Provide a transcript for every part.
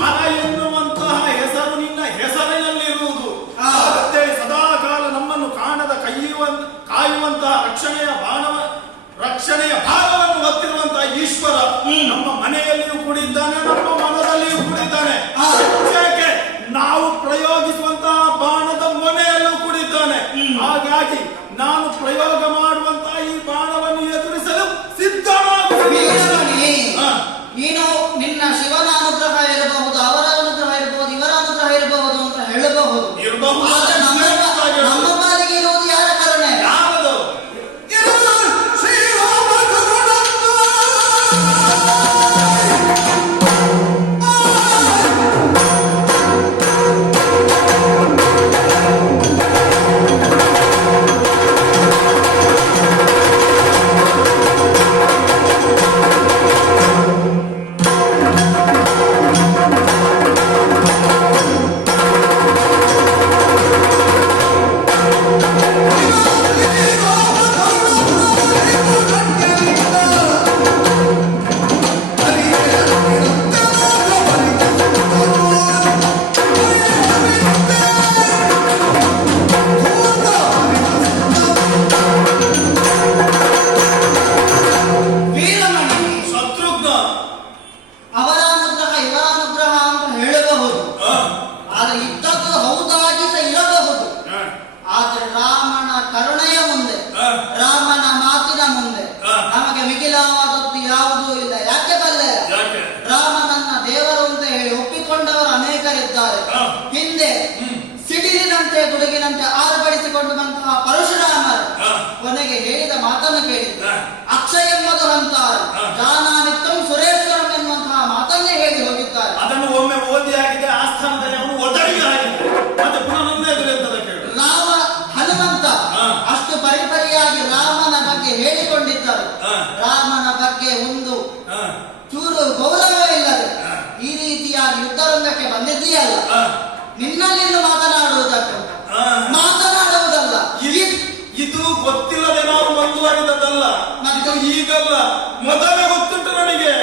ಹರ ಎನ್ನುವಂತಹ ಹೆಸರು ನಿನ್ನ ಹೆಸರಿನಲ್ಲಿರುವುದು ಅಂತೇಳಿ ಸದಾಕಾಲ ನಮ್ಮನ್ನು ಕಾಣದ ಕಾಯುವಂತಹ ರಕ್ಷಣೆಯ ಭಾರವನ್ನು ಹೊತ್ತಿರುವಂತಹ ಈಶ್ವರ ನಮ್ಮ ಮನೆಯಲ್ಲಿಯೂ ಕೂಡ ಇದ್ದಾನೆ, ನಮ್ಮ ಮನದಲ್ಲಿಯೂ ಕೂಡ ಇದ್ದಾನೆ. ನಾವು ಪ್ರಯೋಗಿಸುವಂತಹ ಬಾಣದ ಮೊನೆಯಲ್ಲೂ ಕೂಡ ಇದ್ದಾನೆ. ಹಾಗಾಗಿ ನಾನು ಪ್ರಯೋಗ ಮಾಡುವಂತಹ ಈ ಬಾಣವನ್ನು ಎದುರಿಸಲು ಸಿದ್ಧನಾಗುತ್ತೇನೆ. ನೀನು ನಿನ್ನ ಶಿವನ ಅನುಗ್ರಹ ಇರಬಹುದು, ಅವರ ಅನುಗ್ರಹ ಇರಬಹುದು, ಇವರ ಅನುಗ್ರಹ ಇರಬಹುದು ಅಂತ ಹೇಳಬಹುದು. ನಮ್ಮ ಪಾಲಿಗೆ ಇರುವುದು ಯಾರ ಕರುಣೆ? ಯಾರದು? ಹಿಂದೆ ಸಿಡಿಲಿನಂತೆ ಗುಡುಗಿನಂತೆ ಆರ್ಭಡಿಸಿಕೊಂಡು ಬಂತಹ ಪರಶುರಾಮರು ಕೊನೆಗೆ ಹೇಳಿದ ಮಾತನ್ನು ಕೇಳಿದ ಅಕ್ಷಯಮ್ಮದು ಅಂತಾರೆ ಜಾನಾನಿತ್ಯಂ ಸುರೇಶ್ವರಂ ಎನ್ನುವಂತಹ ಮಾತನ್ನೇ ಹೇಳಿ ಹೋಗಿದ್ದಾರೆ. ಅದನ್ನು ಒಮ್ಮೆ ಓದಿ ಆಗಿದೆ, ಆಸ್ಥಾನದಲ್ಲಿ ಅವನು ಒದಗಿ ಆಗಿದೆ. ಮತ್ತೆ ಪುನಃ ನನ್ನ ಎದುರು ರಾಮ ಹನುಮಂತ ಅಷ್ಟು ಪರಿಪರಿಯಾಗಿ ರಾಮನ ಬಗ್ಗೆ ಹೇಳಿಕೊಂಡಿದ್ದರು. ರಾಮನ ಬಗ್ಗೆ ಒಂದು ಚೂರು ಗೌರವವಿಲ್ಲದೆ ಈ ರೀತಿಯಾಗಿ ಯುದ್ಧರಂಗಕ್ಕೆ ಬಂದಿದ್ದೀಯಲ್ಲ, ನಿನ್ನಲ್ಲಿ ಮಾತನಾಡುವುದಲ್ಲ. ಇದು ಗೊತ್ತಿಲ್ಲದೆ ನಾವು ಮುಂದುವರಿದದ್ದಲ್ಲ, ಇದು ಈಗಲ್ಲ, ಮೊದಲೇ ಗೊತ್ತುಂಟು ನನಗೆ.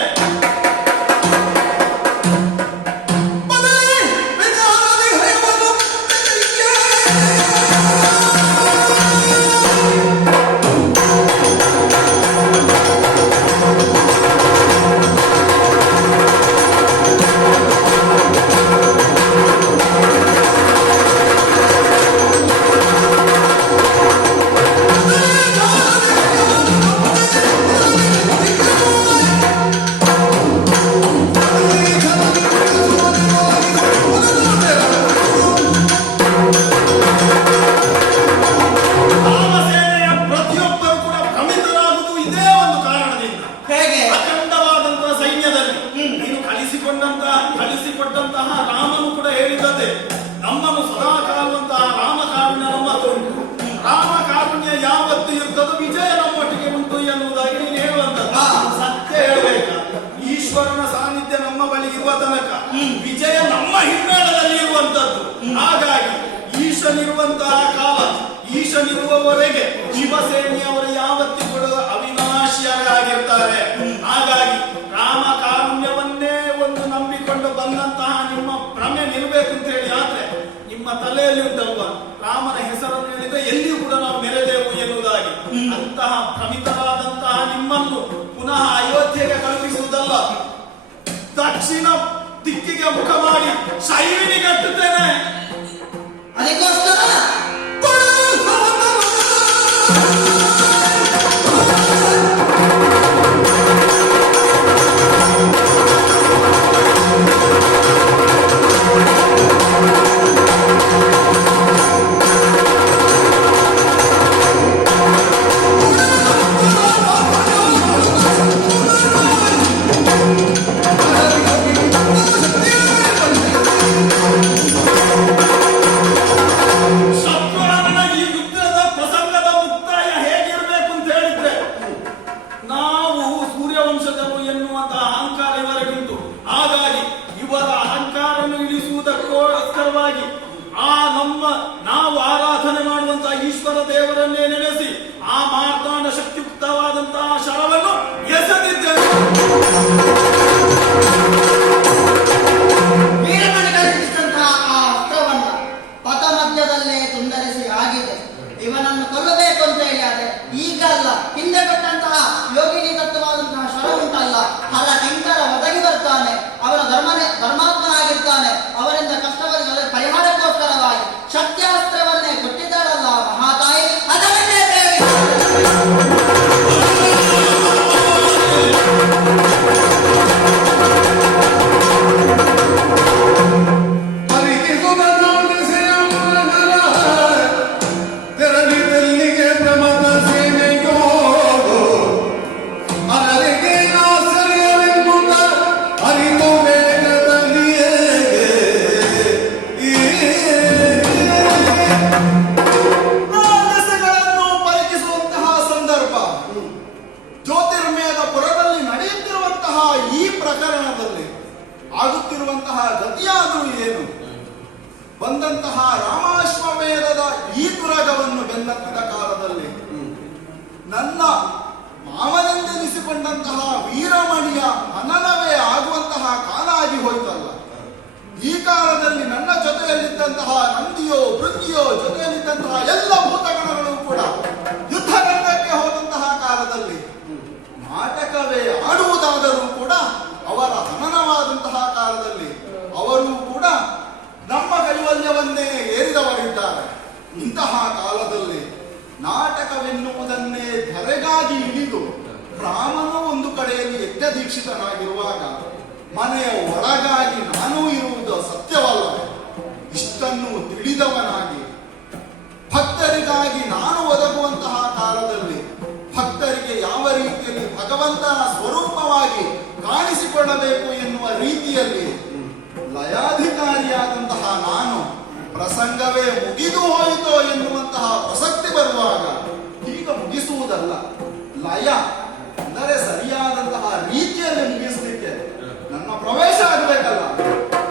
ಕಲಿಸಿಕೊಟ್ಟಂತಹ ರಾಮನು ಕೂಡ ಹೇಳಿದ್ದದೆ, ನಮ್ಮನ್ನು ಸದಾ ಕಾಲುವಂತಹ ರಾಮಕಾರುಣ್ಯ ನಮ್ಮ ಉಂಟು. ರಾಮಕಾರುಣ್ಯ ಯಾವತ್ತು ಇರ್ತದೋ ವಿಜಯ ನಮ್ಮೊಟ್ಟಿಗೆ ಉಂಟು ಎನ್ನುವುದಾಗಿ ನೀನು ಹೇಳುವಂತದ್ದು ಸತ್ಯ ಹೇಳಬೇಕ. ಈಶ್ವರನ ಸಾನ್ನಿಧ್ಯ ನಮ್ಮ ಬಳಿ ಇರುವ ತನಕ ವಿಜಯ ನಮ್ಮ ಹಿಮ್ಮೇಳದಲ್ಲಿ ಇರುವಂತದ್ದು. ಹಾಗಾಗಿ ಈಶನಿರುವಂತಹ ಕಾಲ, ಈಶನಿರುವವರೆಗೆ ಶಿವಸೇನೆಯವರು ಯಾವತ್ತಿಗೂ ಕೂಡ ಅವಿನಾಶಿಯಾಗಿರ್ತಾರೆ. ಹಾಗಾಗಿ ರಾಮ ಕಾರುಣ್ಯವನ್ನೇ ಒಂದು ನಂಬಿಕೊಂಡು ಬಂದಂತಹ ನಿಮ್ಮ ಭ್ರಮೆ ನಿಲ್ಬೇಕು ಅಂತ ಹೇಳಿ ಆದ್ರೆ ನಿಮ್ಮ ತಲೆಯಲ್ಲಿ ಉಂಟಲ್ವ, ರಾಮನ ಹೆಸರನ್ನು ಹೇಳಿದ್ರೆ ಎಲ್ಲಿಯೂ ಕೂಡ ನಾವು ಮೆರೆದೆವು ಎನ್ನುವುದಾಗಿ. ಅಂತಹ ಭ್ರಮಿತರಾದಂತಹ ನಿಮ್ಮನ್ನು ಪುನಃ ಅಯೋಧ್ಯೆಗೆ ಕಳುಹಿಸುವುದಲ್ಲ, ದಕ್ಷಿಣ ದಿಕ್ಕಿಗೆ ಮುಖ ಮಾಡಿ ಶೈವಿನಿಗಟ್ಟುತ್ತೇನೆ. ಅದಕ್ಕೋಸ್ಕರ ನಾವು ಆರಾಧನೆ ಮಾಡುವಂತಹ ಈಶ್ವರ ದೇವರನ್ನೇ ನೆನೆಸಿ ಆ ಮಾರ್ತಾಂಡ ಶಕ್ತಿಯುಕ್ತವಾದಂತಹ ಶರವನ್ನು ಎಸೆದಿದ್ದೇವೆ. ಬಂದಂತಹ ಗತಿಯಾದರೂ ಏನು? ಬಂದಂತಹ ರಾಮಾಶ್ವಮೇಧದ ಈ ತುರಗವನ್ನು ಬೆನ್ನತ್ತಿದ ಕಾಲದಲ್ಲಿ ನನ್ನ ಮಾವನೆಂದೆನಿಸಿಕೊಂಡಂತಹ ವೀರಮಣಿಯ ಹನನವೇ ಆಗುವಂತಹ ಕಾಲ ಆಗಿ ಹೋಯ್ತಲ್ಲ. ಈ ಕಾಲದಲ್ಲಿ ನನ್ನ ಜೊತೆಯಲ್ಲಿದ್ದಂತಹ ನಂದಿಯೋ ಭೃಂಗಿಯೋ ಜೊತೆಯಲ್ಲಿದ್ದಂತಹ ಎಲ್ಲ ಭೂತಗಣಗಳು ಕೂಡ ಯುದ್ಧರಂಗಕ್ಕೆ ಹೋದಂತಹ ಕಾಲದಲ್ಲಿ ನಾಟಕವೇ ಆಡುವುದಾದರೂ ಕೂಡ ಅವರ ಹನನವಾದಂತಹ ಕಾಲದಲ್ಲಿ ಅವರು ಕೂಡ ನಮ್ಮ ಕೈವಲ್ಯವನ್ನೇ ಏರಿದವರಿದ್ದಾರೆ. ಇಂತಹ ಕಾಲದಲ್ಲಿ ನಾಟಕವೆನ್ನುವುದನ್ನೇ ಧರೆಗಾಗಿ ಹಿಡಿದು ರಾಮನು ಒಂದು ಕಡೆಯಲ್ಲಿ ಯಜ್ಞ ದೀಕ್ಷಿತನಾಗಿರುವಾಗ ಮನೆಯ ಒಳಗಾಗಿ ನಾನು ಇರುವುದು ಸತ್ಯವಲ್ಲ. ಇಷ್ಟನ್ನು ತಿಳಿದವನಾಗಿ ಭಕ್ತರಿಗಾಗಿ ನಾನು ಒದಗುವಂತಹ ಕಾಲದಲ್ಲಿ ಭಕ್ತರಿಗೆ ಯಾವ ರೀತಿಯಲ್ಲಿ ಭಗವಂತನ ಸ್ವರೂಪವಾಗಿ ಕಾಣಿಸಿಕೊಳ್ಳಬೇಕು ಎನ್ನುವ ರೀತಿಯಲ್ಲಿ ಲಯಾಧಿಕಾರಿಯಾದಂತಹ ನಾನು ಪ್ರಸಂಗವೇ ಮುಗಿದು ಹೋಯಿತೋ ಎನ್ನುವಂತಹ ಪ್ರಸಕ್ತಿ ಬರುವಾಗ ಈಗ ಮುಗಿಸುವುದಲ್ಲ, ಲಯ ಅಂದರೆ ಸರಿಯಾದಂತಹ ರೀತಿಯಲ್ಲಿ ಮುಗಿಸಲಿಕ್ಕೆ ನನ್ನ ಪ್ರವೇಶ ಆಗಬೇಕಲ್ಲ.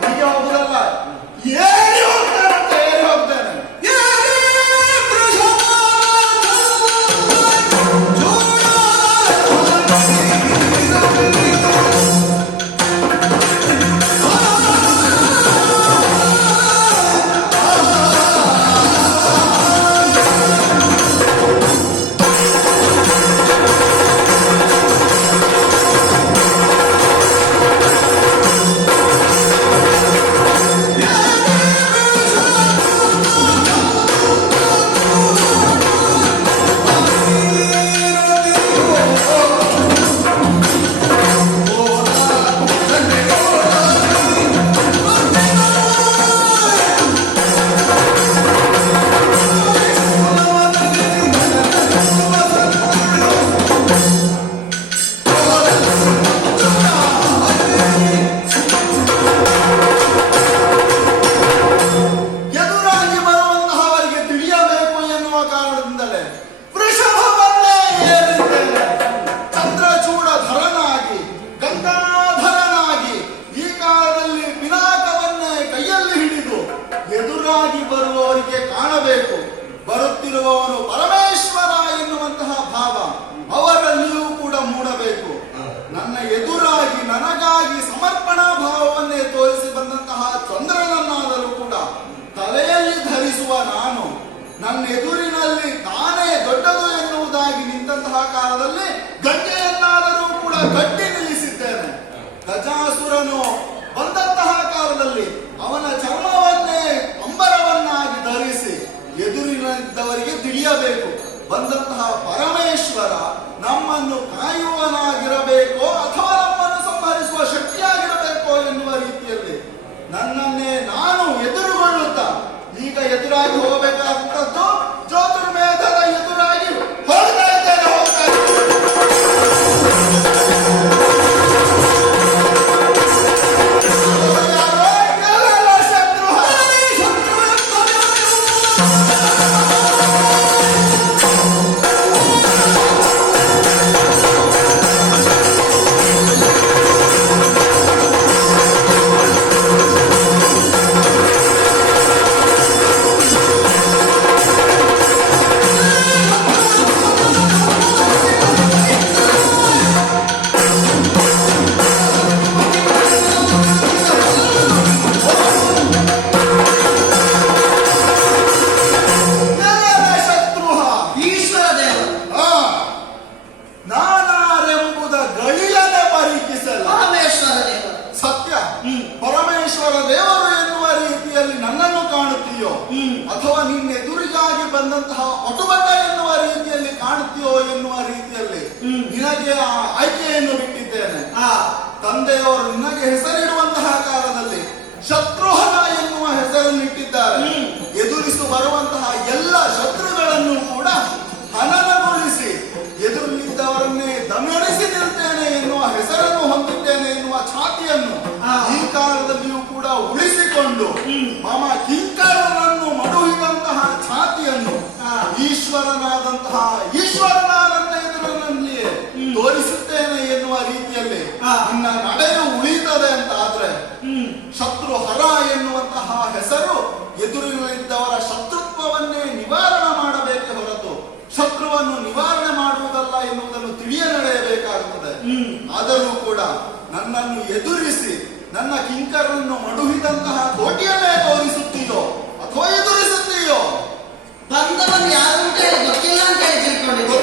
ಹೀಗೆ ಹೋಗುದಲ್ಲ, ಏರಿ ಹೋಗ್ತೇನೆ ಅಂತ ಏರಿ ಹೋಗ್ತೇನೆ. ಬರುತ್ತಿರುವವನು ಪರಮೇಶ್ವರ ಎನ್ನುವಂತಹ ಭಾವ ಅವರಲ್ಲಿಯೂ ಕೂಡ ಮೂಡಬೇಕು. ನನ್ನ ಎದುರಾಗಿ ನನಗಾಗಿ ಸಮರ್ಪಣಾ ಭಾವವನ್ನೇ ತೋರಿಸಿ ಬಂದಂತಹ ಚಂದ್ರನನ್ನಾದರೂ ಕೂಡ ತಲೆಯಲ್ಲಿ ಧರಿಸುವ ನಾನು ನನ್ನ ಎದುರಿನಲ್ಲಿ ನಾನೇ ದೊಡ್ಡದು ಎನ್ನುವುದಾಗಿ ನಿಂತಹ ಕಾಲದಲ್ಲಿ ಗಂಗೆಯನ್ನಾದರೂ ಕೂಡ ಕಟ್ಟಿ ನಿಲ್ಲಿಸಿದ್ದೇನೆ. ಗಜಾಸುರನು ಬಂದಂತಹ ಕಾಲದಲ್ಲಿ ಅವನ ಚರ್ಮವನ್ನೇ ಅಂಬರವನ್ನಾಗಿ ಧರಿಸಿ ಎದುರಿನವರಿಗೆ ತಿಳಿಯಬೇಕು, ಬಂದಂತಹ ಪರಮೇಶ್ವರ ನಮ್ಮನ್ನು ಕಾಯುವನಾಗಿರಬೇಕೋ ಅಥವಾ ನಮ್ಮನ್ನು ಸಂಹರಿಸುವ ಶಕ್ತಿಯಾಗಿರಬೇಕೋ ಎನ್ನುವ ರೀತಿಯಲ್ಲಿ ನನ್ನನ್ನೇ ನಾನು ಎದುರುಗೊಳ್ಳುತ್ತಾ ಈಗ ಎದುರಾಗಿ ಹೋಗಬೇಕಾದಂಥದ್ದು ಜ್ಯೋತಿರ್ಮೇಧದ ಎದುರಾಗಿ ಹೋಗ್ತಾ ಇದ್ದೇನೆ, ಹೋಗ್ತಾ ಅಥವಾ ನಿನ್ನೆದುರಿಗಾಗಿ ಬಂದಂತಹ ಒಟುಬಟ ಎನ್ನುವ ರೀತಿಯಲ್ಲಿ ಕಾಣುತ್ತೀಯೋ ಎನ್ನುವ ರೀತಿಯಲ್ಲಿ ನಿನಗೆ ಆ ಆಯ್ಕೆಯನ್ನು ಬಿಟ್ಟಿದ್ದೇನೆ. ತಂದೆಯವರು ನಿನಗೆ ಹೆಸರಿಡುವಂತಹ ಕಾಲದಲ್ಲಿ ಶತ್ರುಹನ ಎನ್ನುವ ಹೆಸರನ್ನಿಟ್ಟಿದ್ದಾರೆ. ಎದುರಿಸು ಬರುವಂತಹ ಎಲ್ಲ ಶತ್ರುಗಳನ್ನು ಕೂಡ ಹನನಗೊಳಿಸಿ ಎದುರಿದ್ದವರನ್ನೇ ದಮನಿಸಿ ನಿಲ್ತೇನೆ ಎನ್ನುವ ಹೆಸರನ್ನು ಹೊಂದಿದ್ದೇನೆ ಎನ್ನುವ ಛಾತಿಯನ್ನು ಈ ಕಾಲದಲ್ಲಿಯೂ ಕೂಡ ಉಳಿಸಿಕೊಂಡು ಮಮ ಕಿಂಕರನನ್ನು ಮಡುಹಿದಂತಹ ಛಾತಿಯನ್ನು ಈಶ್ವರನಾದಂತಹ ಈಶ್ವರನಾದಂತ ಎದುರಿನಲ್ಲಿಯೇ ತೋರಿಸುತ್ತೇನೆ ಎನ್ನುವ ರೀತಿಯಲ್ಲಿ ನಿನ್ನ ನಡೆಯು ಉಳಿತದೆ ಅಂತ ಆದ್ರೆ ಶತ್ರು ಶತ್ರುಹರ ಎನ್ನುವಂತಹ ಹೆಸರು ಎದುರಿನಲ್ಲಿದ್ದವರ ಶತ್ರುತ್ವವನ್ನೇ ನಿವಾರಣೆ ಮಾಡಬೇಕೆ ಹೊರತು ಶತ್ರುವನ್ನು ನಿವಾರಣೆ ಮಾಡುವುದಲ್ಲ ಎನ್ನುವುದನ್ನು ತಿಳಿಯ ನಡೆಯಬೇಕಾಗುತ್ತದೆ. ಆದರೂ ಕೂಡ ನನ್ನನ್ನು ಎದುರಿಸಿ ನನ್ನ ಕಿಂಕರನ್ನು ಮಡುಹಿದಂತಹ ಕೋಟಿಯನ್ನೇ ತೋರಿಸುತ್ತೀಯೋ ಅಥವಾ ಎದುರಿಸುತ್ತೀಯೋ? ಬಂದವನು ಯಾರು ಅಂತ ಹೇಳಿ ಗೊತ್ತಿಲ್ಲ ಅಂತ ಹೇಳಿ ತಿಳ್ಕೊಂಡಿದ್ದೆ.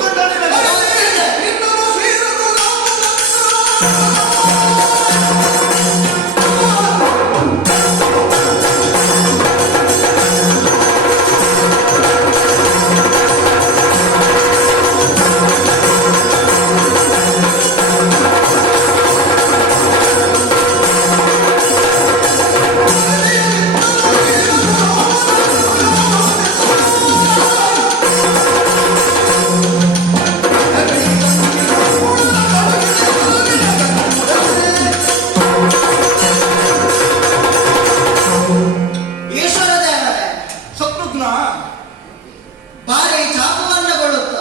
ಬಾರಿ ಚಾಪವನ್ನಗೊಳ್ಳುತ್ತ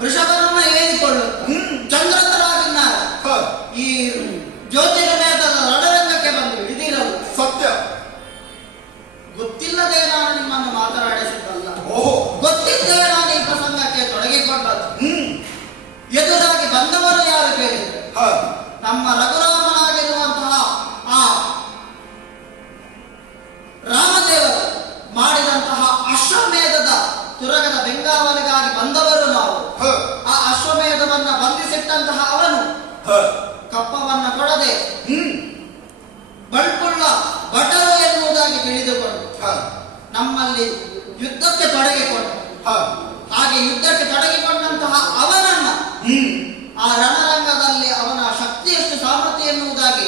ವೃಷಭನನ್ನ ಏರಿಕೊಳ್ಳುತ್ತ ಚಂದ್ರತರಾಗಿದ್ದಾರೆ. ಈ ಜ್ಯೋತಿರ್ವೇದದ ರಣರಂಗಕ್ಕೆ ಬಂದು ಹಿಡಿದಿರಲು ಸತ್ಯ. ಗೊತ್ತಿಲ್ಲದೆ ನಾನು ನಿಮ್ಮನ್ನು ಮಾತನಾಡಿಸಿದ್ದಲ್ಲ, ಗೊತ್ತಿದ್ದೇ ನಾನು ಈ ಪ್ರಸಂಗಕ್ಕೆ ತೊಡಗಿಕೊಂಡದ್ದು. ಎದುರಾಗಿ ಬಂದವರು ಯಾರು ಕೇಳಿದ್ರು? ನಮ್ಮ ರಘುರಾಮನಾಗಿರುವಂತಹ ಆ ರಾಮದೇವರು ಮಾಡಿದಂತಹ ಅಶ್ವಮೇಧದ ತುರಗದ ಬೆಂಗಾವಲಿಗಾಗಿ ಬಂದವರು ನಾವು. ಆ ಅಶ್ವಮೇಧವನ್ನ ಬಂಧಿಸಿಟ್ಟಂತಹ ಅವನು ಕಪ್ಪವನ್ನ ಕೊಡದೆ ಬಳ್ಕುಳ್ಳ ಭಟರು ಎನ್ನುವುದಾಗಿ ತಿಳಿದುಕೊಂಡು ನಮ್ಮಲ್ಲಿ ಯುದ್ಧಕ್ಕೆ ತೊಡಗಿಕೊಂಡು, ಹಾಗೆ ಯುದ್ಧಕ್ಕೆ ತೊಡಗಿಕೊಂಡಂತಹ ಅವನನ್ನ ಆ ರಣರಂಗದಲ್ಲಿ ಅವನ ಶಕ್ತಿ ಎಷ್ಟು ಸಾಮರ್ಥ್ಯ ಎನ್ನುವುದಾಗಿ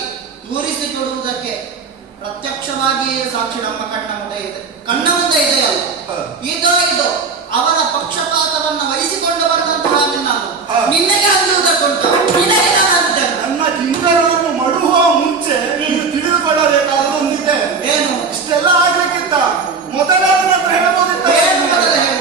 ತೋರಿಸಿಕೊಡುವುದಕ್ಕೆ ಪ್ರತ್ಯಕ್ಷವಾಗಿಯೇ ಸಾಕ್ಷಿ ನಮ್ಮ ಕಣ್ಣ ಮುಂದೆ ಇದೆಯಲ್ಲ. ಇದು ಅವನ ಪಕ್ಷಪಾತವನ್ನು ವಹಿಸಿಕೊಂಡು ಬಂದಂತಹ ನಿನ್ನೆಗೆ ಹಂಚುವುದಕ್ಕುಂಟು. ನಿನಗೆ ನನ್ನ ಕಿಂಕರವನ್ನು ಮಡುವ ಮುಂಚೆ ನೀವು ತಿಳಿದುಕೊಳ್ಳಬೇಕಾದ ಒಂದಿದೆ. ಏನು? ಇಷ್ಟೆಲ್ಲ ಆಗ್ಲಿಕ್ಕಿಂತ ಮೊದಲ ಹೇಳಬಹುದಿತ್ತ? ಏನು ಮೊದಲ ಹೇಳಿ?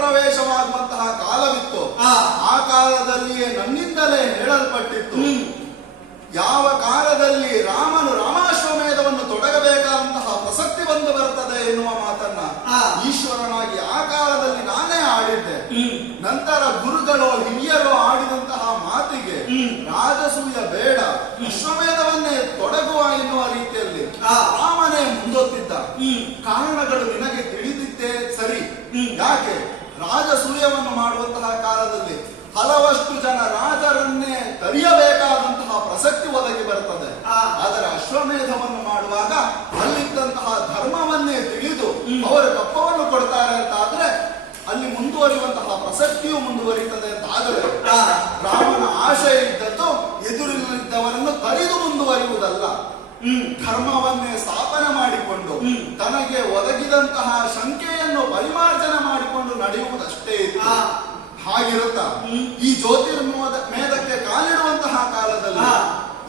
ಪ್ರವೇಶವಾಗುವಂತಹ ಕಾಲವಿತ್ತು. ಆ ಕಾಲದಲ್ಲಿಯೇ ನನ್ನಿಂದಲೇ ಹೇಳಲ್ಪಟ್ಟಿತ್ತು. ಯಾವ ಕಾಲದಲ್ಲಿ ರಾಮನು ರಾಮಾಶ್ವಮೇಧವನ್ನು ತೊಡಗಬೇಕಾದಂತಹ ಪ್ರಸಕ್ತಿ ಬಂದು ಬರ್ತದೆ ಎನ್ನುವ ಮಾತನ್ನ ಈಶ್ವರನಾಗಿ ಆ ಕಾಲದಲ್ಲಿ ನಾನೇ ಆಡಿದ್ದೆ. ನಂತರ ಗುರುಗಳು ಹಿರಿಯರು ಆಡಿದಂತಹ ಮಾತಿಗೆ ರಾಜಸೂಯ ಬೇಡ, ಅಶ್ವಮೇಧವನ್ನೇ ತೊಡಗುವ ಎನ್ನುವ ರೀತಿಯಲ್ಲಿ ರಾಮನೇ ಮುಂದೊತ್ತಿದ್ದ. ಕಾರಣಗಳು ನಿನಗೆ ತಿಳಿದಿದ್ದೇ ಸರಿ. ಯಾಕೆ? ರಾಜಸೂಯವನ್ನು ಮಾಡುವಂತಹ ಕಾಲದಲ್ಲಿ ಹಲವಷ್ಟು ಜನ ರಾಜರನ್ನೇ ಕರೆಯಬೇಕಾದಂತಹ ಪ್ರಸಕ್ತಿ ಒದಗಿ ಬರ್ತದೆ. ಆದರೆ ಅಶ್ವಮೇಧವನ್ನು ಮಾಡುವಾಗ ಅಲ್ಲಿದ್ದಂತಹ ಧರ್ಮವನ್ನೇ ತಿಳಿದು ಅವರು ಕಪ್ಪವನ್ನು ಕೊಡ್ತಾರೆ ಅಂತ ಆದ್ರೆ ಅಲ್ಲಿ ಮುಂದುವರಿಯುವಂತಹ ಪ್ರಸಕ್ತಿಯು ಮುಂದುವರಿಯುತ್ತದೆ ಅಂತ ಆದರೆ ರಾಮನ ಆಶಯ ಇದ್ದದ್ದು ಎದುರಿನಲ್ಲಿದ್ದವರನ್ನು ಕರೆದು ಮುಂದುವರಿಯುವುದಲ್ಲ, ಧರ್ಮವನ್ನೇ ಸ್ಥಾಪನೆ ಮಾಡಿಕೊಂಡು ತನಗೆ ಒದಗಿದಂತಹ ಶಂಕೆಯನ್ನು ಪರಿಮಾರ್ಜನೆ ಮಾಡಿಕೊಂಡು ನಡೆಯುವುದಷ್ಟೇ ಇತ್ತು. ಹಾಗಿರುತ್ತಾ ಈ ಜ್ಯೋತಿರ್ಮೇಧಕ್ಕೆ ಕಾಲಿಡುವಂತಹ ಕಾಲದಲ್ಲಿ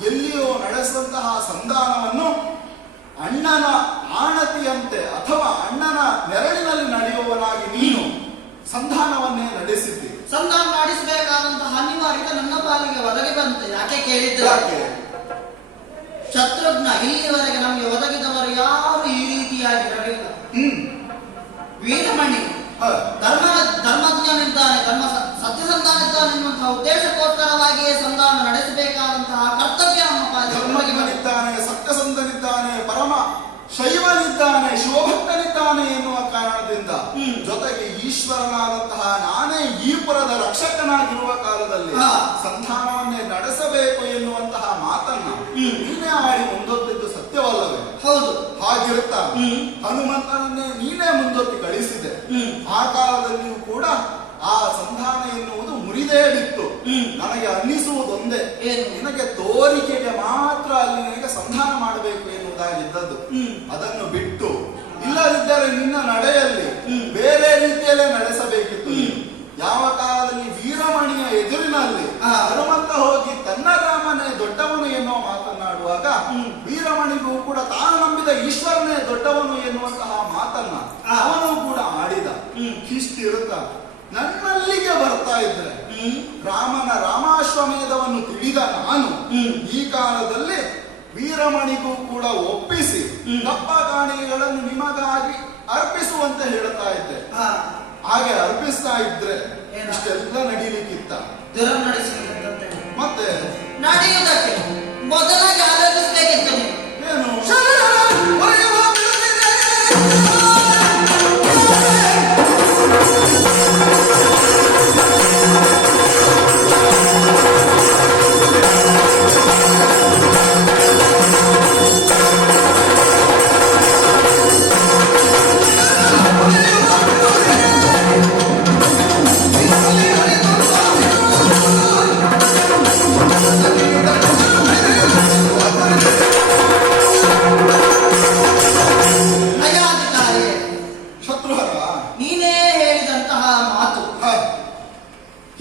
ಎಲ್ಲಿಯೋ ನಡೆಸಿದಂತಹ ಸಂಧಾನವನ್ನು ಅಣ್ಣನ ಆಣತಿಯಂತೆ ಅಥವಾ ಅಣ್ಣನ ನೆರಳಿನಲ್ಲಿ ನಡೆಯುವವನಾಗಿ ನೀನು ಸಂಧಾನವನ್ನೇ ನಡೆಸಿದ್ದಿ. ಸಂಧಾನ ಮಾಡಿಸಬೇಕಾದಂತಹ ಅನಿವಾರ್ಯತೆ ನನ್ನ ಪಾಲಿಗೆ ಒದಗಿ ಬಂತು. ಯಾಕೆ ಕೇಳಿದ್ರೆ ಶತ್ರುಘ್ನ ಇಲ್ಲಿವರೆಗೆ ನಮಗೆ ಒದಗಿದವರು ಯಾರು ಈ ರೀತಿಯಾಗಿರಲಿಲ್ಲ. ವೀರಮಣಿ ಧರ್ಮಜ್ಞನಿದ್ದಾನೆ, ಸತ್ಯಸಂಧಾನಿದ್ದಾನೆ ಎನ್ನುವಂತಹ ಉದ್ದೇಶಕ್ಕೋಸ್ಕರವಾಗಿಯೇ ಸಂಧಾನ ನಡೆಸಬೇಕಾದಂತಹ ಕರ್ತವ್ಯ ನಮ್ಮ ಧರ್ಮಜ್ಞನಿದ್ದಾನೆ, ಸತ್ಯಸಂಧನಿದ್ದಾನೆ, ಪರಮ ಶೈವನಿದ್ದಾನೆ, ಶಿವಭಕ್ತನಿದ್ದಾನೆ ಎನ್ನುವ ಕಾರಣದಿಂದ ಜೊತೆಗೆ ಈಶ್ವರನಾದಂತಹ ನಾನೇ ಈ ಪುರದ ರಕ್ಷಕನಾಗಿರುವ ಕಾಲದಲ್ಲಿ ಸಂಧಾನವನ್ನೇ ನಡೆಸಬೇಕು ಎನ್ನುವಂತಹ ಮಾತನ್ನ ನೀನೇ ಆಡಿ ಮುಂದೊತ್ತಿದ್ದು ಸತ್ಯವಲ್ಲವೇ? ಹೌದು. ಹಾಗಿರುತ್ತಾ ಹನುಮಂತನನ್ನೇ ನೀನೇ ಮುಂದೊತ್ತಿ ಕಳಿಸಿದೆ. ಆ ಕಾಲದಲ್ಲಿಯೂ ಕೂಡ ಆ ಸಂಧಾನ ಎನ್ನುವುದು ಮುರಿದೇ ಬಿತ್ತು. ನನಗೆ ಅನ್ನಿಸುವುದೊಂದೇ, ಏನು? ನಿನಗೆ ತೋರಿಕೆಗೆ ಮಾತ್ರ ಅಲ್ಲಿ ನಿನಗೆ ಸಂಧಾನ ಮಾಡಬೇಕು ಎನ್ನುವುದಾಗಿದ್ದದ್ದು. ಅದನ್ನು ಬಿಟ್ಟು ಇಲ್ಲದಿದ್ದರೆ ನಿನ್ನ ನಡೆಯಲ್ಲಿ ಬೇರೆ ರೀತಿಯಲ್ಲೇ ನಡೆಸಬೇಕಿತ್ತು. ಯಾವ ಕಾಲದಲ್ಲಿ ವೀರಮಣಿಯ ಎದುರಿನಲ್ಲಿ ಹನುಮಂತ ಹೋಗಿ ತನ್ನ ರಾಮನೇ ದೊಡ್ಡವನು ಎನ್ನುವ ಮಾತನ್ನಾಡುವಾಗ ವೀರಮಣಿಗೂ ಕೂಡ ತಾನು ನಂಬಿದ ಈಶ್ವರನೇ ದೊಡ್ಡವನು ಎನ್ನುವಂತಹ ಮಾತನ್ನ ಅವನು ಕೂಡ ಆಡಿದ. ಇಷ್ಟಿರುತ್ತ ನನ್ನಲ್ಲಿಗೆ ಬರ್ತಾ ಇದ್ರೆ ರಾಮನ ರಾಮಾಶ್ವಮೇಧವನ್ನು ತಿಳಿದ ನಾನು ಈ ಕಾಲದಲ್ಲಿ ವೀರಮಣಿಗೂ ಕೂಡ ಒಪ್ಪಿಸಿ ಕಪ್ಪ ಕಾಣಿಗಳನ್ನು ನಿಮಗಾಗಿ ಅರ್ಪಿಸುವಂತೆ ಹೇಳ್ತಾ ಇದ್ದೆ. ಹಾಗೆ ಅರ್ಪಿಸ್ತಾ ಇದ್ರೆ ಇಷ್ಟೆಲ್ಲ ನಡೀಲಿಕ್ಕಿತ್ತ. ಮತ್ತೆ ನಡೆಯುವುದಕ್ಕೆ ಮೊದಲಾಗಿ ಆಲೋಚಿಸಬೇಕಿತ್ತು. ಏನು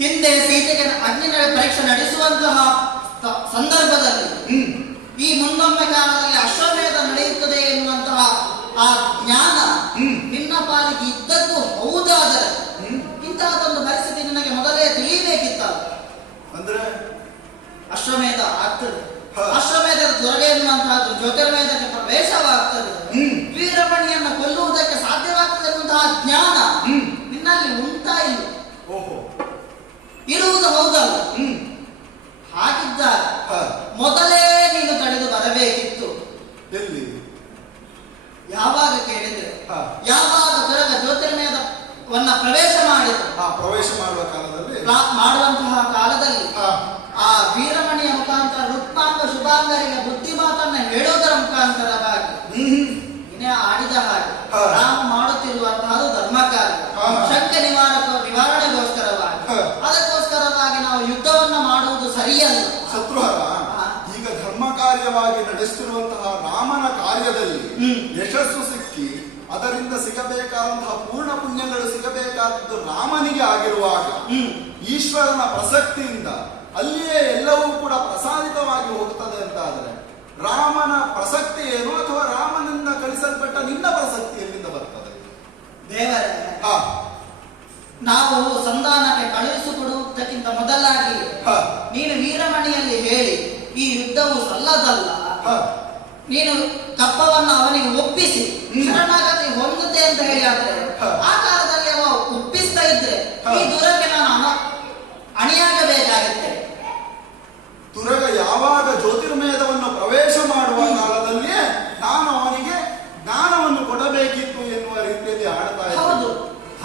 ಹಿಂದೆ ಸೀತೆಗೆ ಅಗ್ನಿ ಪರೀಕ್ಷೆ ನಡೆಸುವಂತಹ ಸಂದರ್ಭದಲ್ಲಿ ಈ ಮುಂದೊಮ್ಮೆ ಕಾಲದಲ್ಲಿ ಅಶ್ವಮೇಧ ನಡೆಯುತ್ತದೆ ಎನ್ನುವಂತಹ ಆ ಜ್ಞಾನ ನಿನ್ನ ಪಾಲಿಗೆ ಇದ್ದದ್ದು ಹೌದಾದರೆ ಇಂತಹದೊಂದು ಪರಿಸ್ಥಿತಿ ನಿನಗೆ ಮೊದಲೇ ತಿಳಿಯಬೇಕಿತ್ತಲ್ಲ. ಅಂದ್ರೆ ಅಶ್ವಮೇಧ ಆಗ್ತದೆ, ಅಶ್ವಮೇಧದ ದೊರಗೆ ಎನ್ನುವಂತಹದ್ದು ಜ್ಯೋತಿರ್ಮೇಧಕ್ಕೆ ಪ್ರವೇಶವಾಗ್ತದೆ, ವೀರಮಣಿಯನ್ನು ಕೊಲ್ಲುವುದಕ್ಕೆ ಸಾಧ್ಯವಾಗ್ತದೆ ಎನ್ನುವಂತಹ ಜ್ಞಾನ ನಿನ್ನಲ್ಲಿ ಉಂಟಾ ಇಲ್ಲ? ಓಹೋ, ಇರುವುದು ಹೌದಲ್ಲ? ಹಾಗಿದ್ದಾಗ ಮೊದಲೇ ನೀನು ತಡೆದು ಬರಬೇಕಿತ್ತು. ಎಲ್ಲಿ? ಯಾವಾಗ ಕೇಳಿದ್ರೆ ಯಾವಾಗ ದೊರಗ ಜ್ಯೋತಿರ್ಮಯವನ್ನ ಪ್ರವೇಶ ಮಾಡಿದ್ರು, ಪ್ರವೇಶ ಮಾಡುವ ಕಾಲದಲ್ಲಿ ಮಾಡುವಂತಹ ಕಾಲದಲ್ಲಿ ಆ ವೀರಮಣಿಯ ಮುಖಾಂತರ ಋತ್ನಾಂಗ ಶುಭಾಂಗರಿಗೆ ಬುದ್ಧಿ ಮಾತನ್ನ ಹೇಳೋದರ ಮುಖಾಂತರವಾಗಿ ಇನ್ನೇ ಆಡಿದ ಹಾಗೆ ರಾಮ ಮಾಡುತ್ತಿರುವಂತಹ ಧರ್ಮ ಕಾರ್ಯ, ಶಂಕೆ ನಿವಾರಣೆಗೋಸ್ಕರವಾಗಿ, ಅದಕ್ಕೋಸ್ಕರವಾಗಿ ನಾವು ಯುದ್ಧವನ್ನ ಮಾಡುವುದು ಸರಿಯಲ್ಲ. ಶತ್ರುಹರ, ಈಗ ಧರ್ಮ ಕಾರ್ಯವಾಗಿ ನಡೆಸುತ್ತಿರುವಂತಹ ರಾಮನ ಕಾರ್ಯದಲ್ಲಿ ಯಶಸ್ಸು ಸಿಕ್ಕಿ ಅದರಿಂದ ಸಿಗಬೇಕಾದಂತಹ ಪೂರ್ಣ ಪುಣ್ಯಗಳು ಸಿಗಬೇಕಾದದ್ದು ರಾಮನಿಗೆ ಆಗಿರುವಾಗ ಈಶ್ವರನ ಪ್ರಸಕ್ತಿಯಿಂದ ಅಲ್ಲಿಯೇ ಎಲ್ಲವೂ ಕೂಡ ಪ್ರಸಾದಿತವಾಗಿ ಹೋಗ್ತದೆ ಅಂತ ಆದ್ರೆ ರಾಮನ ಪ್ರಸಕ್ತಿ ಏನು, ಅಥವಾ ರಾಮನಿಂದ ಕಳಿಸಲ್ಪಟ್ಟ ನಿನ್ನ ಪ್ರಸಕ್ತಿ ಎಲ್ಲಿಂದ ಬರ್ತದೆ? ದೇವರೇ, ನಾವು ಸಂಧಾನಕ್ಕೆ ಕಳುಹಿಸಿಕೊಡುವುದಕ್ಕಿಂತ ಮೊದಲಾಗಿ ನೀನು ವೀರಮಣಿಯಲ್ಲಿ ಹೇಳಿ ಈ ಯುದ್ಧವು ಸಲ್ಲದಲ್ಲ, ನೀನು ಕಪ್ಪವನ್ನು ಅವನಿಗೆ ಒಪ್ಪಿಸಿ ಶರಣಾಗತಿ ಹೊಂದುತ್ತೆ ಅಂತ ಹೇಳಿ ಆದ್ರೆ ಆ ಕಾಲದಲ್ಲಿ ಅವ ಒಪ್ಪಿಸ್ತಾ ಇದ್ರೆ ಈ ದೂರಕ್ಕೆ ನಾನು ಅಣಿಯಾಗಬೇಕಾಗುತ್ತೆ. ತುರಗ ಯಾವಾಗ ಜ್ಯೋತಿರ್ಮೇಧವನ್ನು ಪ್ರವೇಶ ಮಾಡುವ ಕಾಲದಲ್ಲಿಯೇ ನಾನು ಅವನಿಗೆ ಜ್ಞಾನವನ್ನು ಕೊಡಬೇಕಿತ್ತು ಎನ್ನುವ ರೀತಿಯಲ್ಲಿ ಆಡ್ತಾ ಇದ್ದೆ.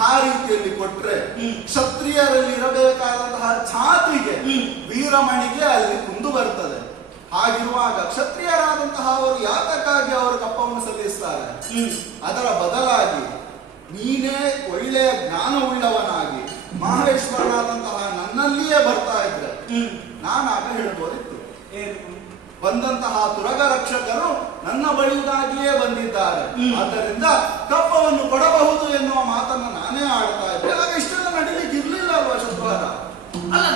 ಆ ರೀತಿಯಲ್ಲಿ ಕೊಟ್ರೆ ಕ್ಷತ್ರಿಯರಲ್ಲಿ ಇರಬೇಕಾದಂತಹ ಛಾತಿಗೆ ವೀರಮಣಿಗೆ ಅಲ್ಲಿ ಕುಂದು ಬರ್ತದೆ. ಹಾಗಿರುವಾಗ ಕ್ಷತ್ರಿಯರಾದಂತಹ ಅವರು ಯಾತಕ್ಕಾಗಿ ಅವರು ಕಪ್ಪವನ್ನು ಸಲ್ಲಿಸ್ತಾರೆ? ಅದರ ಬದಲಾಗಿ ನೀನೇ ಒಳ್ಳೆಯ ಜ್ಞಾನವುಳ್ಳವನಾಗಿ ಮಹೇಶ್ವರನಾದಂತಹ ನನ್ನಲ್ಲಿಯೇ ಬರ್ತಾ ಇದ್ರೆ ನಾನಾಗ ಹೇಳ್ಬೋದಿತ್ತು, ಬಂದಂತಹ ತುರಗ ರಕ್ಷಕರು ನನ್ನ ಬಳಿಗಾಗಿಯೇ ಬಂದಿದ್ದಾರೆ, ಆದ್ದರಿಂದ ಕಪ್ಪವನ್ನು ಕೊಡಬಹುದು ಎನ್ನುವ ಮಾತನ್ನು ನಾನೇ ಆಡ್ತಾ ಇದ್ದೆ. ಆಗ ಇಷ್ಟೆಲ್ಲ ನಡೀಲಿಕ್ಕೆ ಇರ್ಲಿಲ್ಲ ಅಲ್ವಾ ಶುಕ್ರವಾರ? ಅಲ್ಲ,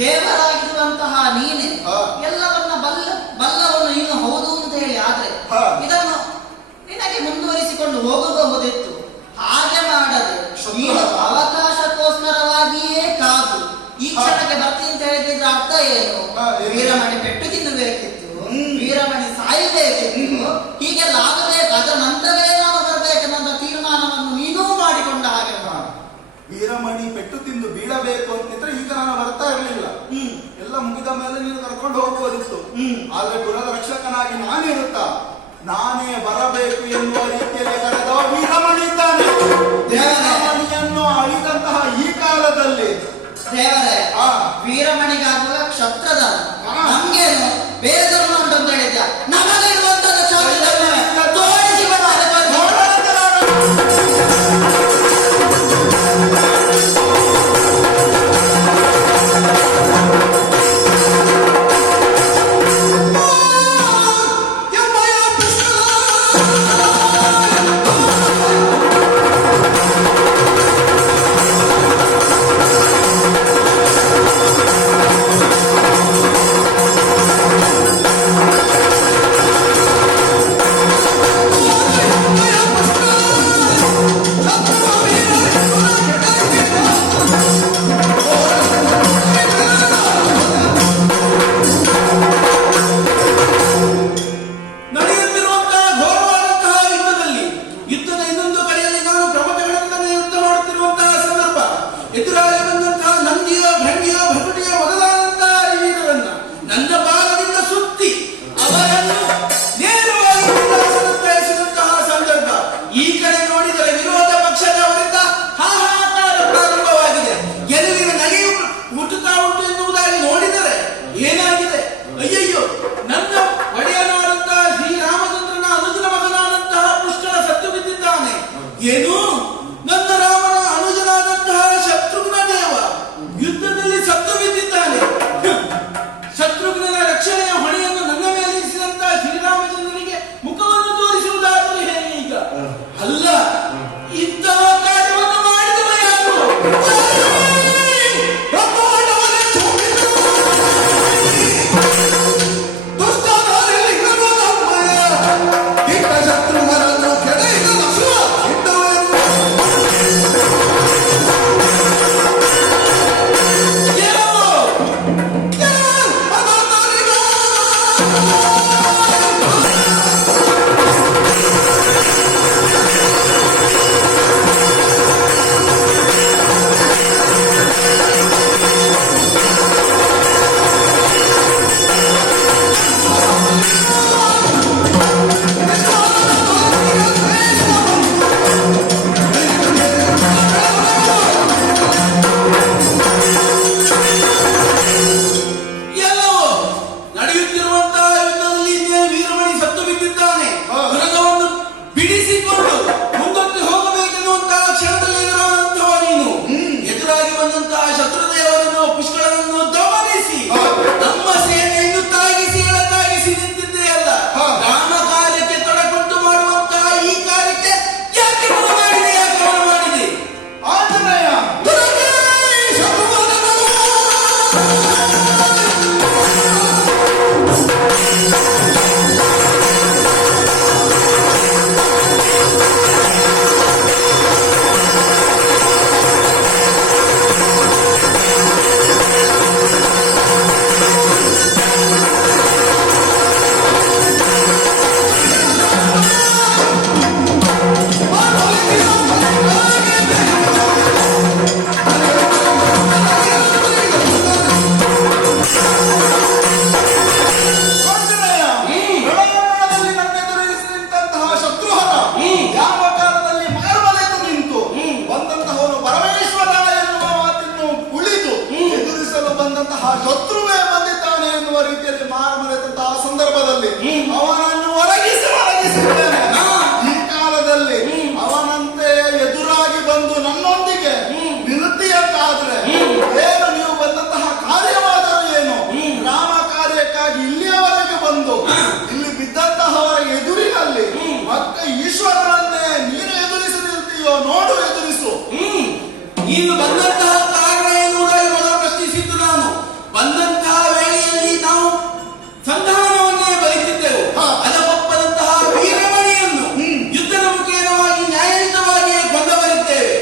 ದೇವರಾಗಿರುವಂತಹ ನೀನೆ ಎಲ್ಲವನ್ನ ಬಲ್ಲವನ್ನು ನೀನು ಹೌದು ಅಂತ ಹೇಳಿ ಆದ್ರೆ ಇದನ್ನು ನಿನಗೆ ಮುಂದುವರಿಸಿಕೊಂಡು ಹೋಗಬಹುದಿತ್ತು. ಹಾಗೆ ಮಾಡದೆ ನೀನು ಅವಕಾಶಕ್ಕೋಸ್ಕರವಾಗಿಯೇ ಕಾದು ಈ ಕ್ಷಣಕ್ಕೆ ಬರ್ತೀನಿ ಅಂತ ಹೇಳಿದ್ರೆ ಅರ್ಥ ಏನು? ವೀರಮಣಿ ಪೆಟ್ಟು ತಿನ್ನಬೇಕಿತ್ತು, ವೀರಮಣಿ ಸಾಯಬೇಕಿತ್ತು, ಹೀಗೆಲ್ಲ ಆಗಬೇಕು. ಅದರ ನಂತರವೇ ನಾನು ಬರಬೇಕೆನ್ನುವಂತ ತೀರ್ಮಾನವನ್ನು ನೀನೂ ಮಾಡಿಕೊಂಡ ಹಾಗೆ. ವೀರಮಣಿ ಪೆಟ್ಟು ತಿಂದು ಬೀಳಬೇಕು ಅಂತಿದ್ರೆ ಈಗ ನಾನು ಬರ್ತಾ ಇರಲಿಲ್ಲ, ಎಲ್ಲ ಮುಗಿದ ಮೇಲೆ ನೀನು ಕರ್ಕೊಂಡು ಹೋಗುವುದಿತ್ತು. ಆದ್ರೆ ಕುಲದ ರಕ್ಷಕನಾಗಿ ನಾನಿರುತ್ತಾ ನಾನೇ ಬರಬೇಕು ಎನ್ನುವ ರೀತಿಯಲ್ಲಿ ಕರೆದವ ವೀರಮಣಿ ಇದ್ದಾನೆ. ವೀರಮಣಿಯನ್ನು ಅಳಿದಂತಹ ಈ ಕಾಲದಲ್ಲಿ ದೇವರೇ, ವೀರಮಣಿಗಾಗುವ ಕ್ಷತ್ರದ ನಮ್ಗೇನು ಬೇರೆ ಧರ್ಮ ಉಂಟು ಅಂತ ಹೇಳಿದ್ದ, ನಮಗೆ ಇರುವಂತಹ ತೋರಿಸಿ ನೋಡೋಣ. ಬಂದಂತಹ ಶತ್ರುವೇ ಬಂದಿದ್ದಾನೆ ಎನ್ನುವ ರೀತಿಯಲ್ಲಿ ಮಾರು ಮರೆತಂತಹ ಸಂದರ್ಭದಲ್ಲಿ ಅವನನ್ನು ಒರಗಿಸಿ ಬಿಡೇನೆ. ಈ ಕಾಲದಲ್ಲಿ ಅವನಂತೆ ಎದುರಾಗಿ ಬಂದು ನನ್ನೊಂದಿಗೆ ನಿರುತ್ತಿಯಂತಾದ್ರೆ ಏನು ನೀವು ಬಂದಂತಹ ಕಾರ್ಯವಾದರೂ ಏನು? ರಾಮ ಕಾರ್ಯಕ್ಕಾಗಿ ಇಲ್ಲಿಯವರೆಗೆ ಬಂದು ಇಲ್ಲಿ ಬಿದ್ದಂತಹವರ ಎದುರಿನಲ್ಲಿ ಮತ್ತೆ ಈಶ್ವರನನ್ನೇ ನೀನು ಎದುರಿಸದಿರ್ತೀಯೋ ನೋಡು, ಎದುರಿಸು. ನೀನು ಬಂದಂತಹ ಕಾರಣ ಎನ್ನುವುದಾಗಿ ಮೊದಲು ಪ್ರಶ್ನಿಸಿದ್ದು ನಾನು. ಬಂದಂತಹ ವೇಳೆಯಲ್ಲಿ ನಾವು ಸಂಧಾನವನ್ನೇ ಬಯಸಿದ್ದೆವು. ಅದಕ್ಕೊಪ್ಪದಂತಹ ವೀರಮಣಿಯನ್ನು ಯುದ್ಧದ ಮುಖೇನವಾಗಿ ನ್ಯಾಯಯುತವಾಗಿ ಕೊಂಡವರಿದ್ದೇವೆ.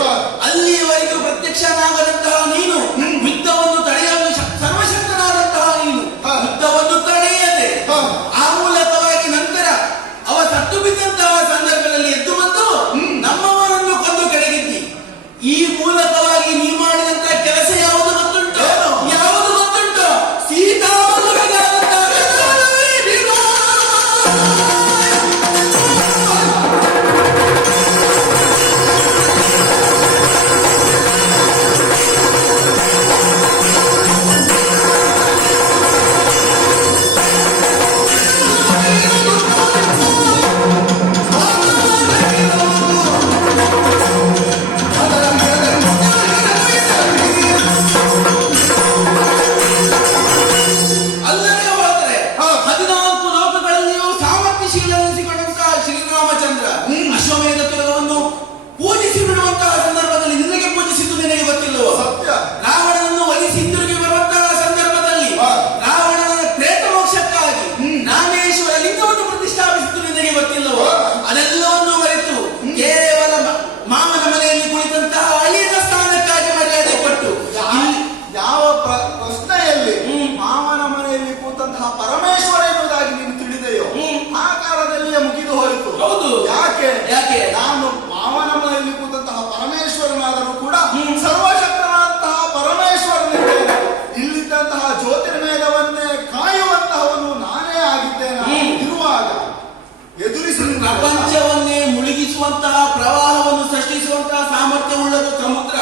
ಅಲ್ಲಿಯವರೆಗೂ ಪ್ರತ್ಯಕ್ಷನಾಗದಂತಹ ನೀನು ಯುದ್ಧವನ್ನು ತಡೆಯಲು ಸರ್ವಶಕ್ತನಾದಂತಹ ನೀನು ಯುದ್ಧವನ್ನು ತಡೆಯದೆ ಆ ಮೂಲಕವಾಗಿ ನಂತರ ಅವ ಸತ್ತು ಬಿದ್ದಂತಹ ಸಂದರ್ಭದಲ್ಲಿ ಎದ್ದು ಬಂದು ನಮ್ಮವರನ್ನು ಕೊಂದು ಕೆಳಗಿದ್ದಿ. ಈ ಮೂಲಕವಾಗಿ ನೀವು ಮಾಡಿದಂತಹ ಕೆಲಸ ಯಾವುದು ಗೊತ್ತುಂಟು? ಯಾವುದು ಗೊತ್ತುಂಟು? ಸೀತಾವನ್ನು ಅಲ್ಲದೆ ಹೋದರೆ 14 ಲೋಕಗಳಲ್ಲಿಯೂ ಸಾಮರ್ಥ್ಯಶೀಲನೆನಿಸಿಕೊಂಡಂತಹ ಶ್ರೀರಾಮಚಂದ್ರ ಅಶ್ವಮೇಧ ತುರಗವನ್ನು ಪೂಜಿಸಿ ಬಿಡುವಂತಹ ಸಂದರ್ಭದಲ್ಲಿ ನಿನಗೆ ಪೂಜಿಸಿದ್ದು ನಿನಗೆ ಗೊತ್ತಿಲ್ಲವೋ? ಸತ್ಯ. ರಾವಣನನ್ನು ಒಲಿಸಿ ಹಿಂದಿರುಗಿ ಬರುವಂತಹ ಸಂದರ್ಭದಲ್ಲಿ ರಾವಣನ ಪ್ರೇತ ಮೋಕ್ಷಕ್ಕಾಗಿ ನಾಮೇಶ್ವರ ಲಿಂಗವನ್ನು ಪ್ರತಿಷ್ಠಾಪಿಸಿದ್ದು ನಿನಗೆ ಗೊತ್ತಿಲ್ಲವೋ? ಅದೆಲ್ಲವನ್ನು ಮರೆತು ಕೇವಲ ಮಾಮನ ಮನೆಯಲ್ಲಿ ಕುಳಿತಂತಹ ಅಳಿಯನ ಸ್ಥಾನಕ್ಕಾಗಿ ಮರ್ಯಾದೆ ಕೊಟ್ಟು ಯಾವ ಪ್ರಶ್ನೆಯಲ್ಲಿ ಮಾವನ ಮನೆಯಲ್ಲಿ ಕೂತಂತಹ ಪರಮೇಶ್ವರ ಎನ್ನುವುದಾಗಿ ನೀನು ತಿಳಿದೆಯೋ ಆ ಕಾಲದಲ್ಲಿಯೇ ಮುಗಿದು ಹೋಯಿತು. ಹೌದು. ಯಾಕೆ? ನಾನು ಮಾವನ ಮನೆಯಲ್ಲಿ ಕೂತಂತಹ ಪರಮೇಶ್ವರನಾದರೂ ಕೂಡ ಸರ್ವಶಕ್ತನಾದಂತಹ ಪರಮೇಶ್ವರನಿದ್ದೇನೆ. ಇಲ್ಲಿದ್ದಂತಹ ಜ್ಯೋತಿರ್ಮೇಧವನ್ನೇ ಕಾಯುವಂತಹವನು ನಾನೇ ಆಗಿದ್ದೇನೆ. ಇರುವಾಗ ಎದುರಿಸಿ ಪ್ರಪಂಚವನ್ನೇ ಮುಳುಗಿಸುವಂತಹ ಪ್ರವಾಹವನ್ನು ಸೃಷ್ಟಿಸುವಂತಹ ಸಾಮರ್ಥ್ಯವುಳ್ಳದು ಸಮುದ್ರ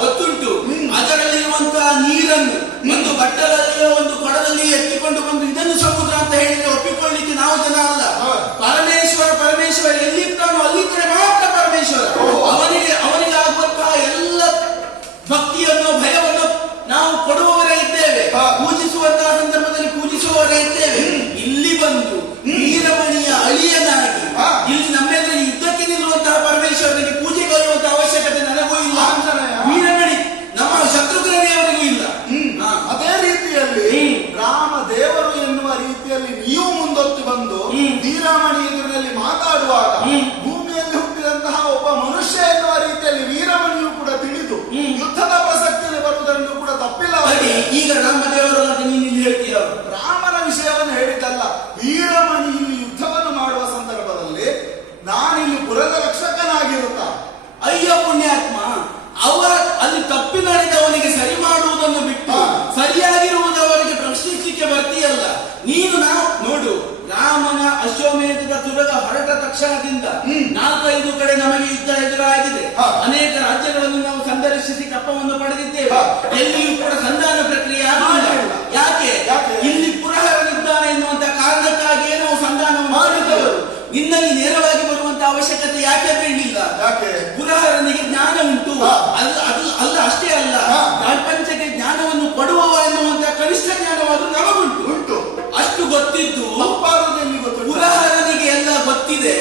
ಗೊತ್ತುಂಟು. ಅದರಲ್ಲಿರುವಂತಹ ನೀರನ್ನು ಒಂದು ಬಟ್ಟಲಲ್ಲಿಯೋ ಒಂದು ಕೊಡದಲ್ಲಿ ಎತ್ತಿಕೊಂಡು ಬಂದು ಇದನ್ನು ಸಮುದ್ರ ಅಂತ ಹೇಳಿದ್ರೆ ಒಪ್ಪಿಕೊಳ್ಳಿಕ್ಕೆ ನಾವು ಜನ ಅಲ್ಲ. ಪರಮೇಶ್ವರ ಎಲ್ಲಿರ್ತಾನೋ ಅಲ್ಲಿದ್ದರೆ ಮಾತ್ರ ಪರಮೇಶ್ವರ. ಅವನಿಗೆ ಆಗುವಂತಹ ಎಲ್ಲ ಭಕ್ತಿಯನ್ನು ಭಯವನ್ನು ನಾವು ಕೊಡುವವರೇ ಇದ್ದೇವೆ, ಪೂಜಿಸುವಂತಹ ಸಂದರ್ಭದಲ್ಲಿ ಪೂಜಿಸುವವರೇ ಇದ್ದೇವೆ. ಇಲ್ಲಿ ಬಂದು ವೀರಮಣಿಯ ಅಳಿಯನಾಗಿ ಇಲ್ಲಿ ನಮ್ಮೆಲ್ಲರಿಗೆ ಯುದ್ಧಕ್ಕೆ ನಿಲ್ಲುವಂತಹ ಪರಮೇಶ್ವರನಿಗೆ ಪೂಜೆ ಕೊಡುವಂತಹ ಅವಶ್ಯಕತೆ ನನಗೂ ಇಲ್ಲ, ವೀರಮಣಿ ನಮ್ಮ ಶತ್ರುಘ್ನದೇವರಿಗೂ ಇಲ್ಲ. ಅದೇ ರೀತಿಯಲ್ಲಿ ರಾಮ ದೇವರು ಎನ್ನುವ ರೀತಿಯಲ್ಲಿ ನೀವು ಮುಂದೊತ್ತು ಬಂದು ವೀರಮಣಿ ಎದುರಿನಲ್ಲಿ ಮಾತಾಡುವಾಗ ಭೂಮಿಯಲ್ಲಿ ಹುಟ್ಟಿದಂತಹ ಒಬ್ಬ ಮನುಷ್ಯ ಎನ್ನುವ ರೀತಿಯಲ್ಲಿ ವೀರಮಣಿಯು ಕೂಡ ತಿಳಿದು ಯುದ್ಧದ ಪ್ರಸಕ್ತಿಯಲ್ಲಿ ಬರುವುದನ್ನು ಕೂಡ ತಪ್ಪಿಲ್ಲ. ಈಗ ರಾಮದೇವರು ಅಂತ ನೀನು ಇಲ್ಲಿ ಹೇಳ್ತೀಯ. ರಾಮನ ವಿಷಯವನ್ನು ಹೇಳಿದ್ದಲ್ಲ, ವೀರಮಣಿ ಇಲ್ಲಿ ಯುದ್ಧವನ್ನು ಮಾಡುವ ಸಂದರ್ಭದಲ್ಲಿ ನಾನಿಲ್ಲಿ ಪುರದ ರಕ್ಷಕನಾಗಿರುತ್ತ. ಅಯ್ಯೋ ಪುಣ್ಯಾತ್ಮ, ಅವರ ಅಲ್ಲಿ ತಪ್ಪಿ ನಡೆದವನಿಗೆ ಸರಿ ಮಾಡುವುದನ್ನು ಬಿಟ್ಟು ಸರಿಯಾಗಿರುವುದವರಿಗೆ ಪ್ರಶ್ನಿಸಲಿಕ್ಕೆ ಬರ್ತೀಯಲ್ಲ ನೀನು. ನಾವು ನೋಡು, ರಾಮನ ಅಶ್ವಮೇಧದ ತುರಗ ಹೊರಟ ತಕ್ಷಣದಿಂದ 4-5 ಕಡೆ ನಮಗೆ ಯುದ್ಧ ಎದುರಾಗಿದೆ. ಅನೇಕ ರಾಜ್ಯಗಳನ್ನು ನಾವು ಸಂದರ್ಶಿಸಿ ಕಪ್ಪವನ್ನು ಪಡೆದಿದ್ದೇವೆ. ಎಲ್ಲಿಯೂ ಕೂಡ ಸಂಧಾನ ಪ್ರಕ್ರಿಯೆ ಆಗಲಿಲ್ಲ. ಯಾಕೆ? ಇಲ್ಲಿ ಪುರಹರನಿದ್ದಾನೆ ಎನ್ನುವಂತ ಕಾರಣಕ್ಕಾಗಿಯೇ ನಾವು ಸಂಧಾನವನ್ನು ಮಾಡಿದವರು. ನಿನ್ನಲ್ಲಿ ನೇರವಾಗಿ ಬರುವಂತಹ ಅವಶ್ಯಕತೆ ಯಾಕೆ ಬೀಳಿಲ್ಲ? ಪುರಹರನಿಗೆ ಜ್ಞಾನ ಉಂಟು. ಅಲ್ಲ ಅಷ್ಟೇ ಅಲ್ಲ, ಪ್ರಪಂಚಕ್ಕೆ ಜ್ಞಾನವನ್ನು ಕೊಡುವವ ಎನ್ನುವಂತ ಕನಿಷ್ಠ ಜ್ಞಾನವಾದರೂ ನಮಗುಂಟು. ಅಷ್ಟು ಗೊತ್ತಿದ್ದು ಪುರಹರನಿಗೆ ಎಲ್ಲ ಗೊತ್ತಿದೆ.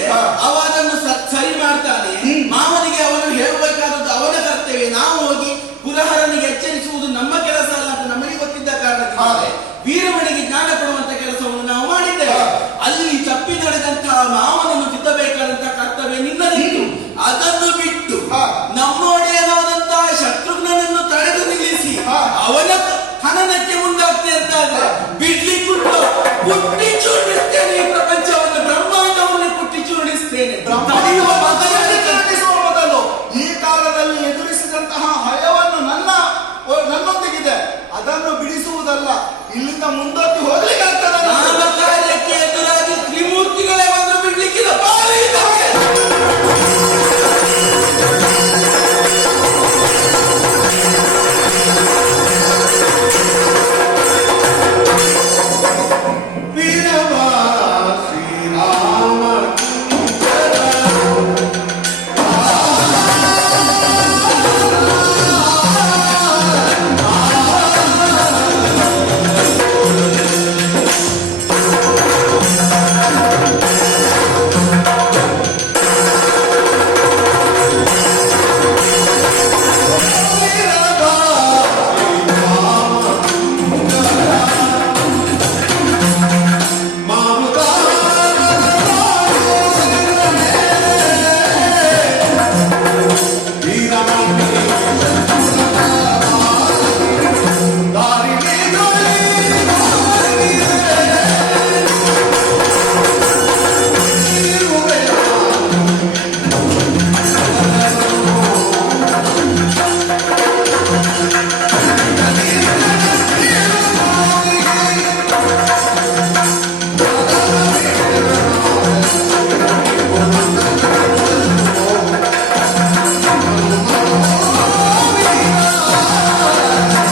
ಅವನನ್ನು ಸರಿ ಮಾಡ್ತಾನೆ. ಮಾವನಿಗೆ ಅವನು ಹೇಳಬೇಕಾದದ್ದು ಅವನ ಕರ್ತವ್ಯ. ನಾವು ಹೋಗಿ ಪುರಹರನಿಗೆ ಎಚ್ಚರಿಸುವುದು ನಮ್ಮ ಕೆಲಸ ಅಲ್ಲ ಅಂತ ನಮಗೆ ಗೊತ್ತಿದ್ದ ಕಾರಣದಿಂದ ವೀರಮಣಿಗೆ ಜ್ಞಾನ ಕೊಡುವಂತ ಕೆಲಸವನ್ನು ನಾವು ಮಾಡಿದ್ದೇವೆ. ಅಲ್ಲಿ ತಪ್ಪಿ ನಡೆದಂತಹ ಮಾವನನ್ನು ತಿದ್ದಬೇಕಾದಂತಹ ಕರ್ತವ್ಯ ನಿನ್ನದಿತ್ತು. ಅದನ್ನು ಬಿಟ್ಟು ನಮ್ಮೊಡೆಯನಾದಂತಹ ಶತ್ರುಘ್ನನನ್ನು ತಡೆದು ನಿಲ್ಲಿಸಿ ಅವನ ಹನನಕ್ಕೆ ಮುಂದಾಗ್ತೇ ಅಂತಾದ್ರೆ ಬಿಡ್ಲಿಕ್ಕುಂಟು. ಪುಟ್ಟಿ ಚೂಡಿಸ್ತೇನೆ ಈ ಪ್ರಪಂಚವನ್ನು, ಬ್ರಹ್ಮಾಂಡವನ್ನು ಪುಟ್ಟಿ ಚೂಡಿಸ್ತೇನೆ. ಮೊದಲು ಈ ಕಾಲದಲ್ಲಿ ಎದುರಿಸಿದಂತಹ ಭಯವನ್ನು ನನ್ನೊಂದಿಗಿದೆ, ಅದನ್ನು ಬಿಡಿಸುವುದಲ್ಲ, ಇಲ್ಲಿಂದ ಮುಂದಕ್ಕೆ ಹೋಗಲಿ